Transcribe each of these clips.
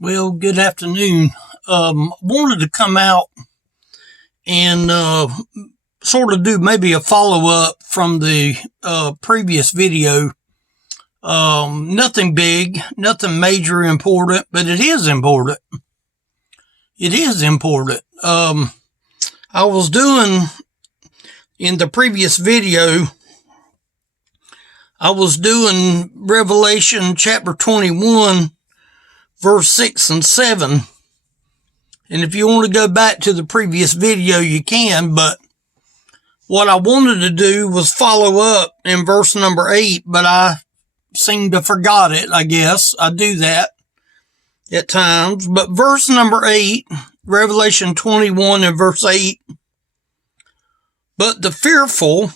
Well, good afternoon. Wanted to come out and sort of do maybe a follow up from the previous video. Nothing big, nothing major important, but it is important. It is important. I was doing in the previous video, I was doing Revelation chapter 21, verse 6 and 7. And if you want to go back to the previous video, you can, but what I wanted to do was follow up in verse number 8, but I seem to forgot it, I guess. I do that at times. But verse number 8, Revelation 21 and verse 8, but the fearful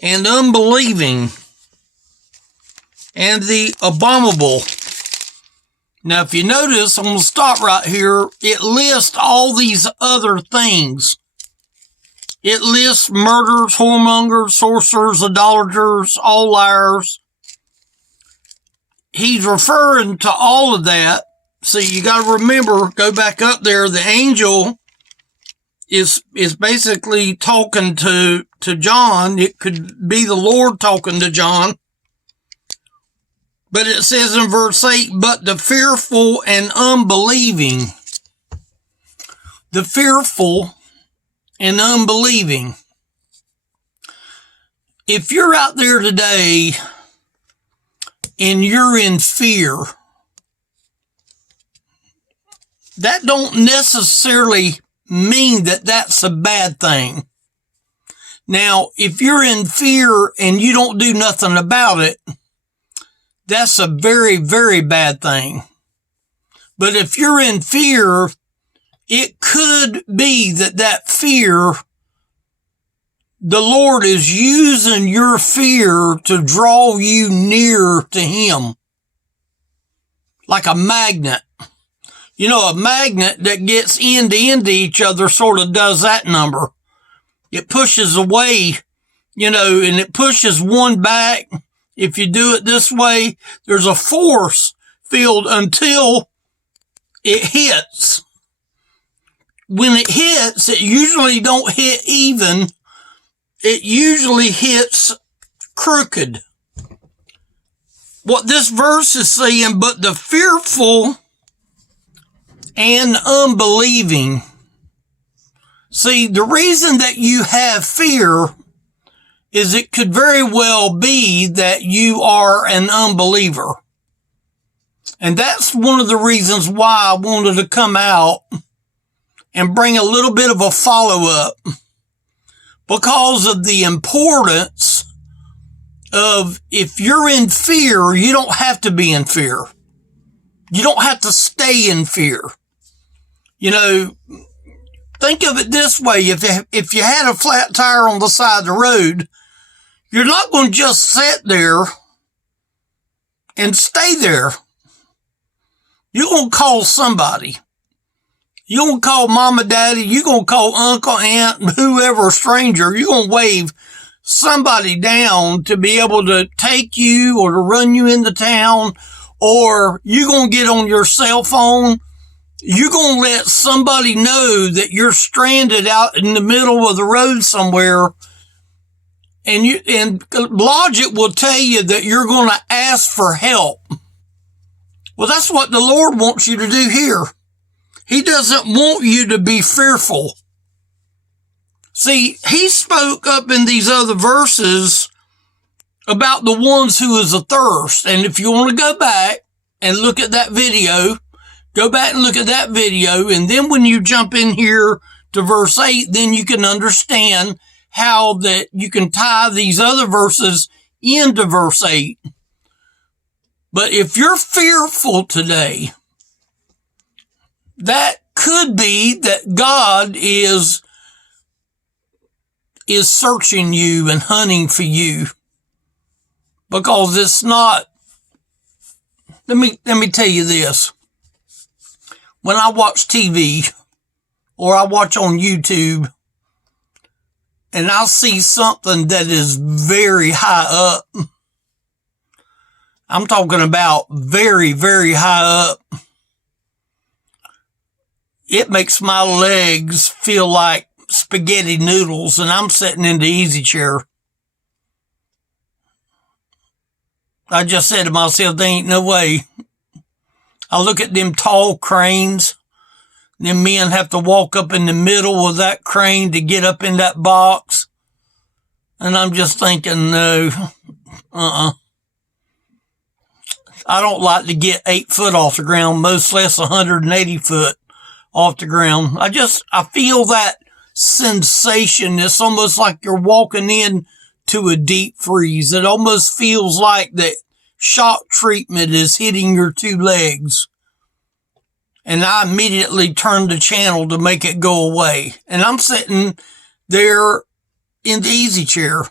and unbelieving and the abominable. Now, if you notice, I'm going to stop right here. It lists all these other things. It lists murderers, whoremongers, sorcerers, idolaters, all liars. He's referring to all of that. So you got to remember, go back up there. The angel is basically talking to John. It could be the Lord talking to John. But it says in verse 8, but the fearful and unbelieving. The fearful and unbelieving. If you're out there today and you're in fear, that don't necessarily mean that that's a bad thing. Now, if you're in fear and you don't do nothing about it, that's a very, very bad thing. But if you're in fear, it could be that fear, the Lord is using your fear to draw you near to Him. Like a magnet. You know, a magnet that gets end to end to each other sort of does that number. It pushes away, and it pushes one back. If you do it this way, there's a force field until it hits. When it hits, it usually don't hit even. It usually hits crooked. What this verse is saying, but the fearful and unbelieving. See, the reason that you have fear is it could very well be that you are an unbeliever. And that's one of the reasons why I wanted to come out and bring a little bit of a follow-up, because of the importance of, if you're in fear, you don't have to be in fear. You don't have to stay in fear. Think of it this way. If you had a flat tire on the side of the road, you're not going to just sit there and stay there. You're going to call somebody. You're going to call mama, daddy. You're going to call uncle, aunt, whoever, stranger. You're going to wave somebody down to be able to take you or to run you into town. Or you're going to get on your cell phone. You're going to let somebody know that you're stranded out in the middle of the road somewhere. And logic will tell you that you're going to ask for help. Well, that's what the Lord wants you to do here. He doesn't want you to be fearful. See, He spoke up in these other verses about the ones who is athirst. And if you want to go back and look at that video, go back and look at that video. And then when you jump in here to verse 8, then you can understand how that you can tie these other verses into verse 8. But if you're fearful today, that could be that God is searching you and hunting for you. Because it's not, let me tell you this. When I watch TV or I watch on YouTube, and I'll see something that is very high up, I'm talking about very, very high up. It makes my legs feel like spaghetti noodles, and I'm sitting in the easy chair. I just said to myself, there ain't no way. I look at them tall cranes. Them men have to walk up in the middle of that crane to get up in that box. And I'm just thinking, no, I don't like to get 8 foot off the ground, much less 180 foot off the ground. I feel that sensation. It's almost like you're walking in to a deep freeze. It almost feels like that shock treatment is hitting your 2 legs. And I immediately turned the channel to make it go away. And I'm sitting there in the easy chair.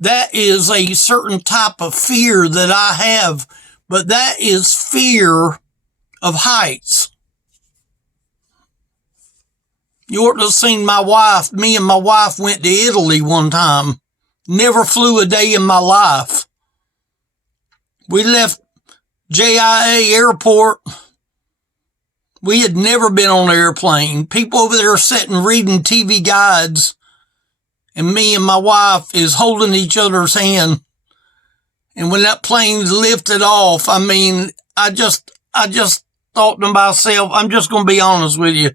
That is a certain type of fear that I have, but that is fear of heights. You ought to have seen my wife. Me and my wife went to Italy one time. Never flew a day in my life. We left JIA airport. We had never been on an airplane. People over there sitting reading TV guides. And me and my wife is holding each other's hand. And when that plane lifted off, I mean, I just thought to myself, I'm just going to be honest with you.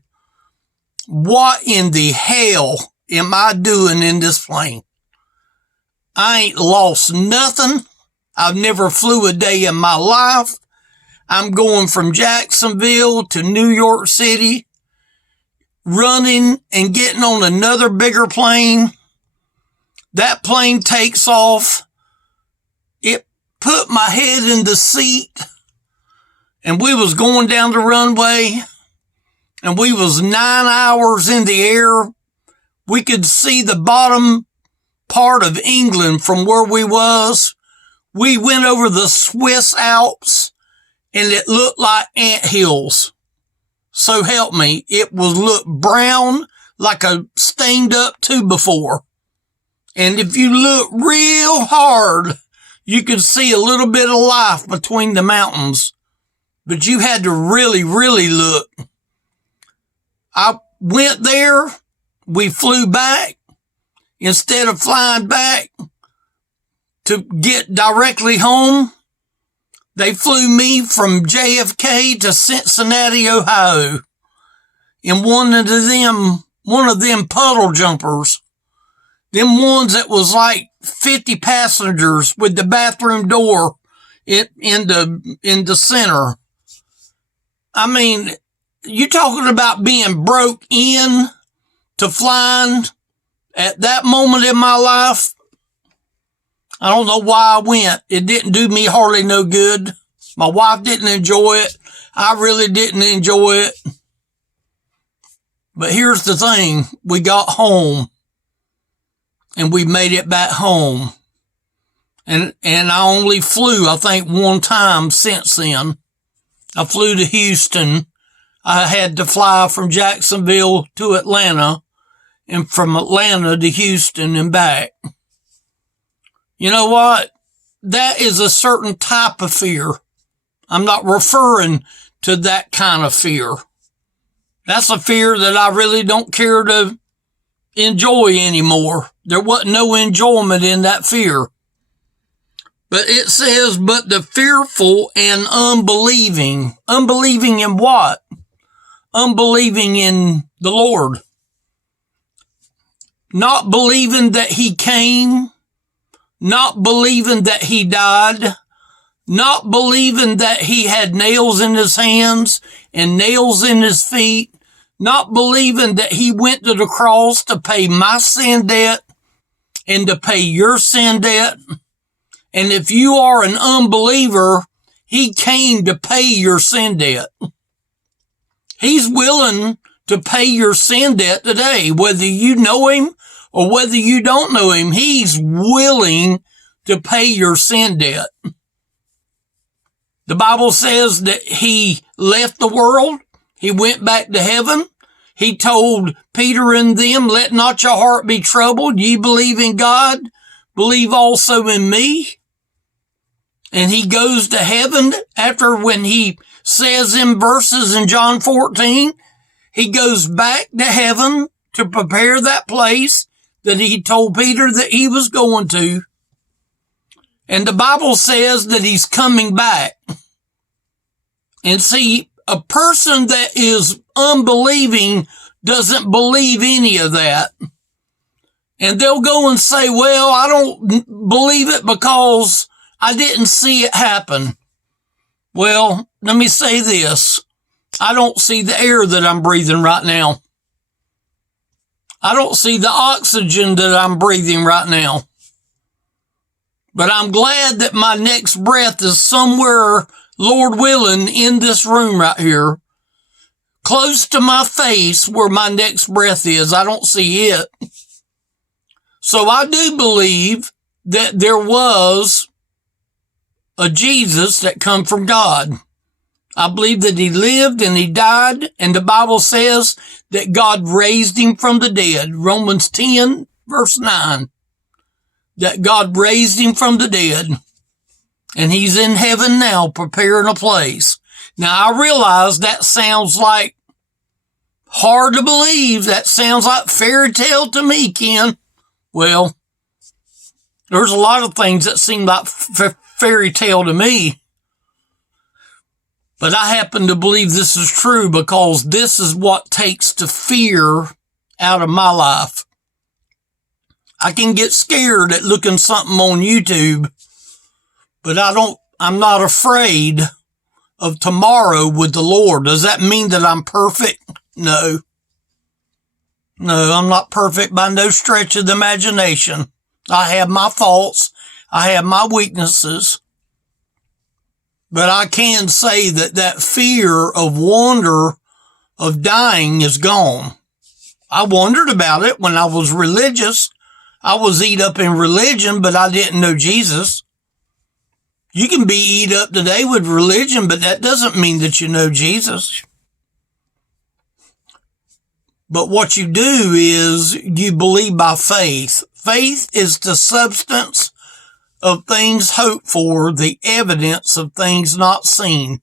What in the hell am I doing in this plane? I ain't lost nothing. I've never flew a day in my life. I'm going from Jacksonville to New York City, running and getting on another bigger plane. That plane takes off. It put my head in the seat, and we was going down the runway, and we was 9 hours in the air. We could see the bottom part of England from where we was. We went over the Swiss Alps, and it looked like anthills. So help me, it was look brown like a stained up 2x4. And if you look real hard, you could see a little bit of life between the mountains. But you had to really, really look. I went there. We flew back. Instead of flying back to get directly home, they flew me from JFK to Cincinnati, Ohio, in one of them puddle jumpers. Them ones that was like 50 passengers with the bathroom door in the center. I mean, you talking about being broke in to flying at that moment in my life? I don't know why I went. It didn't do me hardly no good. My wife didn't enjoy it. I really didn't enjoy it. But here's the thing. We got home. And we made it back home. And I only flew, I think, one time since then. I flew to Houston. I had to fly from Jacksonville to Atlanta, and from Atlanta to Houston and back. You know what? That is a certain type of fear. I'm not referring to that kind of fear. That's a fear that I really don't care to enjoy anymore. There wasn't no enjoyment in that fear. But it says, but the fearful and unbelieving. Unbelieving in what? Unbelieving in the Lord. Not believing that he came. Not believing that he died. Not believing that he had nails in his hands and nails in his feet. Not believing that he went to the cross to pay my sin debt and to pay your sin debt. And if you are an unbeliever, he came to pay your sin debt. He's willing to pay your sin debt today, whether you know him or whether you don't know him. He's willing to pay your sin debt. The Bible says that he left the world. He went back to heaven. He told Peter and them, let not your heart be troubled. Ye believe in God, believe also in me. and he goes to heaven after when he says in verses in John 14, he goes back to heaven to prepare that place that he told Peter that he was going to. And the Bible says that he's coming back. And see, a person that is unbelieving doesn't believe any of that. And they'll go and say, well, I don't believe it because I didn't see it happen. Well, let me say this. I don't see the air that I'm breathing right now. I don't see the oxygen that I'm breathing right now. But I'm glad that my next breath is somewhere, Lord willing, in this room right here, close to my face where my next breath is. I don't see it. So I do believe that there was a Jesus that come from God. I believe that he lived and he died, and the Bible says that God raised him from the dead. Romans 10, verse 9. That God raised him from the dead, and he's in heaven now preparing a place. Now, I realize that sounds like hard to believe. That sounds like fairy tale to me, Ken. Well, there's a lot of things that seem like fairy tale to me. But I happen to believe this is true because this is what takes the fear out of my life. I can get scared at looking something on YouTube, but I'm not afraid of tomorrow with the Lord. Does that mean that I'm perfect? No. No, I'm not perfect by no stretch of the imagination. I have my faults. I have my weaknesses. But I can say that that fear of wonder of dying is gone. I wondered about it when I was religious. I was eat up in religion, but I didn't know Jesus. You can be eat up today with religion, but that doesn't mean that you know Jesus. But what you do is you believe by faith. Faith is the substance of things hoped for, the evidence of things not seen.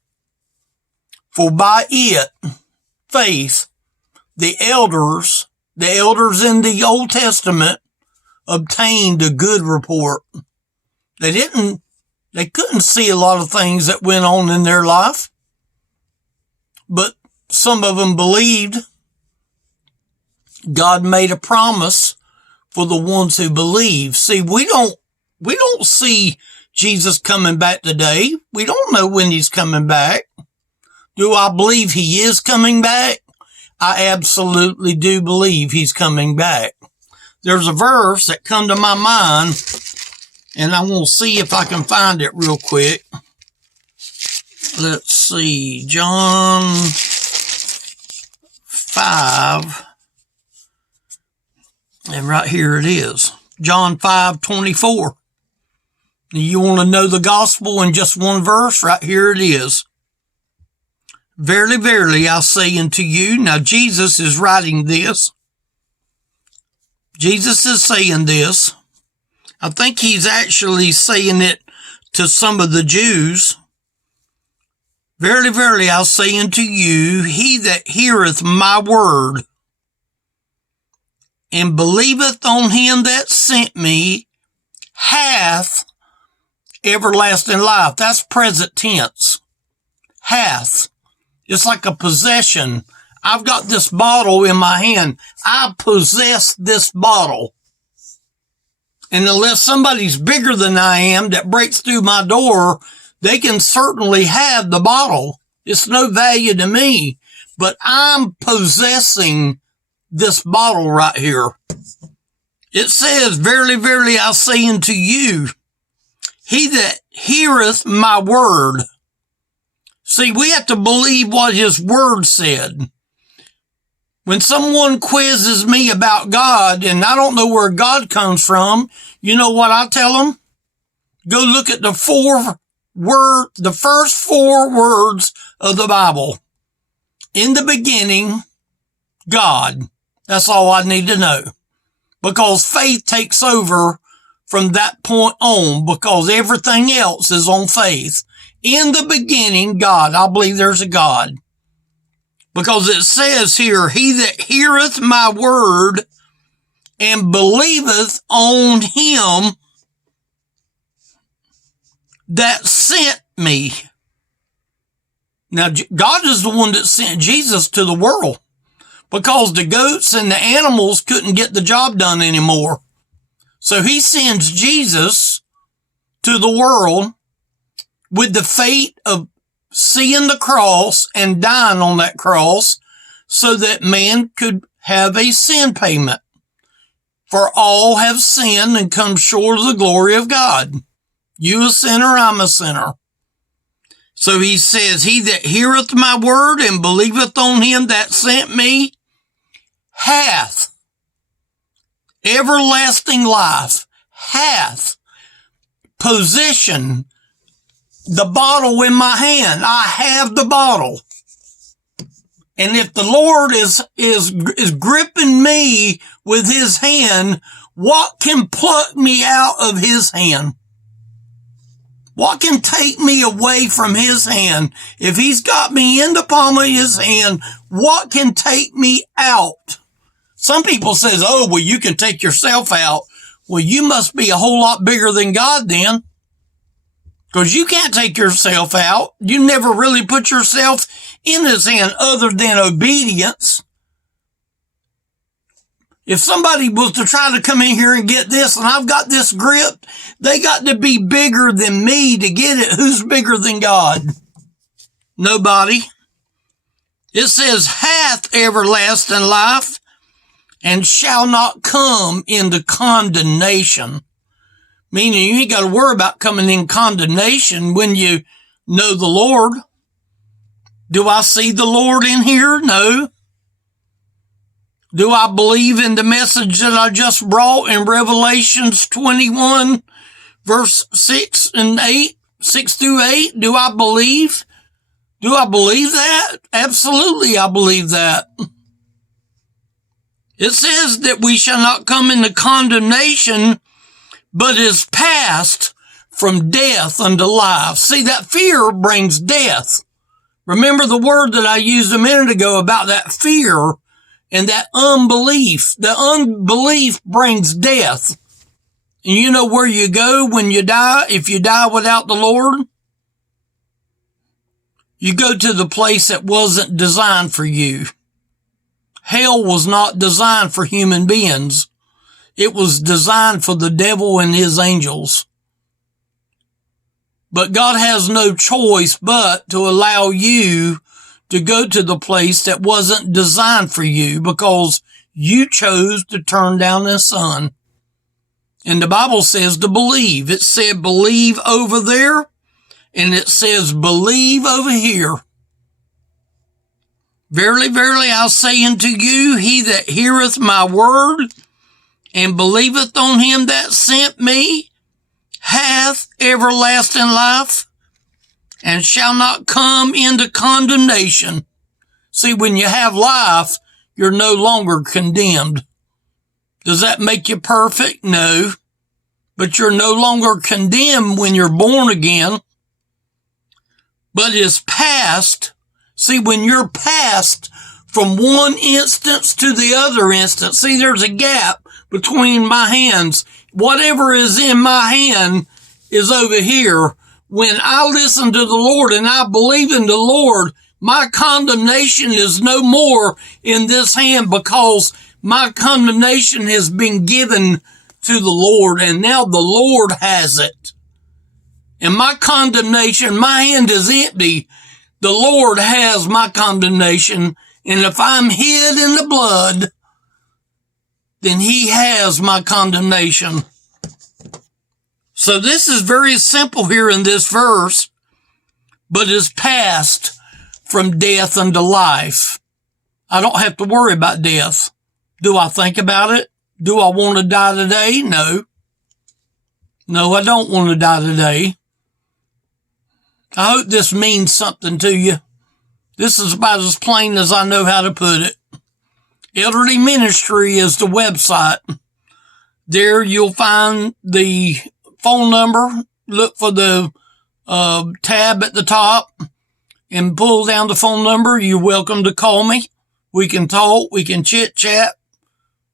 For by it, faith, the elders in the Old Testament obtained a good report. They couldn't see a lot of things that went on in their life, but some of them believed. God made a promise for the ones who believe. See, we don't see Jesus coming back today. We don't know when he's coming back. Do I believe he is coming back? I absolutely do believe he's coming back. There's a verse that come to my mind, and I will see if I can find it real quick. Let's see, John 5, and right here it is, John 5:24. You want to know the gospel in just one verse? Right here it is. Verily, verily, I say unto you. Now, Jesus is writing this. Jesus is saying this. I think he's actually saying it to some of the Jews. Verily, verily, I say unto you, he that heareth my word and believeth on him that sent me hath everlasting life. That's present tense. Hath. It's like a possession. I've got this bottle in my hand. I possess this bottle. And unless somebody's bigger than I am that breaks through my door, they can certainly have the bottle. It's no value to me. But I'm possessing this bottle right here. It says, verily, verily, I say unto you, he that heareth my word. See, we have to believe what his word said. When someone quizzes me about God and I don't know where God comes from, you know what I tell them? Go look at the first 4 words of the Bible. In the beginning, God. That's all I need to know. Because faith takes over from that point on, because everything else is on faith. In the beginning, God. I believe there's a God. Because it says here, he that heareth my word and believeth on him that sent me. Now, God is the one that sent Jesus to the world, because the goats and the animals couldn't get the job done anymore. So he sends Jesus to the world with the fate of seeing the cross and dying on that cross so that man could have a sin payment. For all have sinned and come short of the glory of God. You a sinner, I'm a sinner. So he says, he that heareth my word and believeth on him that sent me hath everlasting life, hath possession, the bottle in my hand. I have the bottle. And if the Lord is gripping me with his hand, what can pluck me out of his hand? What can take me away from his hand? If he's got me in the palm of his hand, what can take me out? Some people says, oh, well, you can take yourself out. Well, you must be a whole lot bigger than God then, because you can't take yourself out. You never really put yourself in his hand other than obedience. If somebody was to try to come in here and get this, and I've got this grip, they got to be bigger than me to get it. Who's bigger than God? Nobody. It says, hath everlasting life and shall not come into condemnation. Meaning you ain't got to worry about coming in condemnation when you know the Lord. Do I see the Lord in here? No. Do I believe in the message that I just brought in Revelations 21, verse 6 and 8, 6 through 8? Do I believe? Do I believe that? Absolutely, I believe that. It says that we shall not come into condemnation, but is passed from death unto life. See, that fear brings death. Remember the word that I used a minute ago about that fear and that unbelief. The unbelief brings death. And you know where you go when you die? If you die without the Lord, you go to the place that wasn't designed for you. Hell was not designed for human beings. It was designed for the devil and his angels. But God has no choice but to allow you to go to the place that wasn't designed for you, because you chose to turn down the Son. And the Bible says to believe. It said believe over there, and it says believe over here. Verily, verily, I say unto you, he that heareth my word and believeth on him that sent me hath everlasting life and shall not come into condemnation. See, when you have life, you're no longer condemned. Does that make you perfect? No. But you're no longer condemned when you're born again. But is passed. See, when you're passed from one instance to the other instance, see, there's a gap between my hands. Whatever is in my hand is over here. When I listen to the Lord and I believe in the Lord, my condemnation is no more in this hand, because my condemnation has been given to the Lord, and now the Lord has it. And my condemnation, my hand is empty. The Lord has my condemnation, and if I'm hid in the blood, then he has my condemnation. So this is very simple here in this verse, but is passed from death unto life. I don't have to worry about death. Do I think about it? Do I want to die today? No. No, I don't want to die today. I hope this means something to you. This is about as plain as I know how to put it. Elderly Ministry is the website. There you'll find the phone number. Look for the tab at the top and pull down the phone number. You're welcome to call me. We can talk. We can chit chat.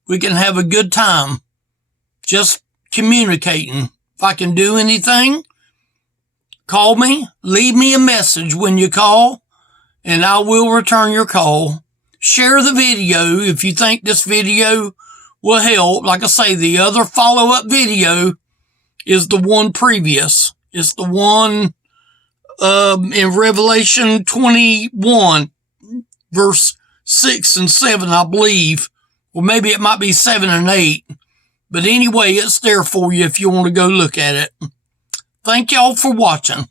We can have a good time. Just communicating. If I can do anything, call me. Leave me a message when you call, and I will return your call. Share the video if you think this video will help. Like I say, the other follow-up video is the one previous. It's the one in Revelation 21, verse 6 and 7, I believe. Well, maybe it might be 7 and 8. But anyway, it's there for you if you want to go look at it. Thank y'all for watching.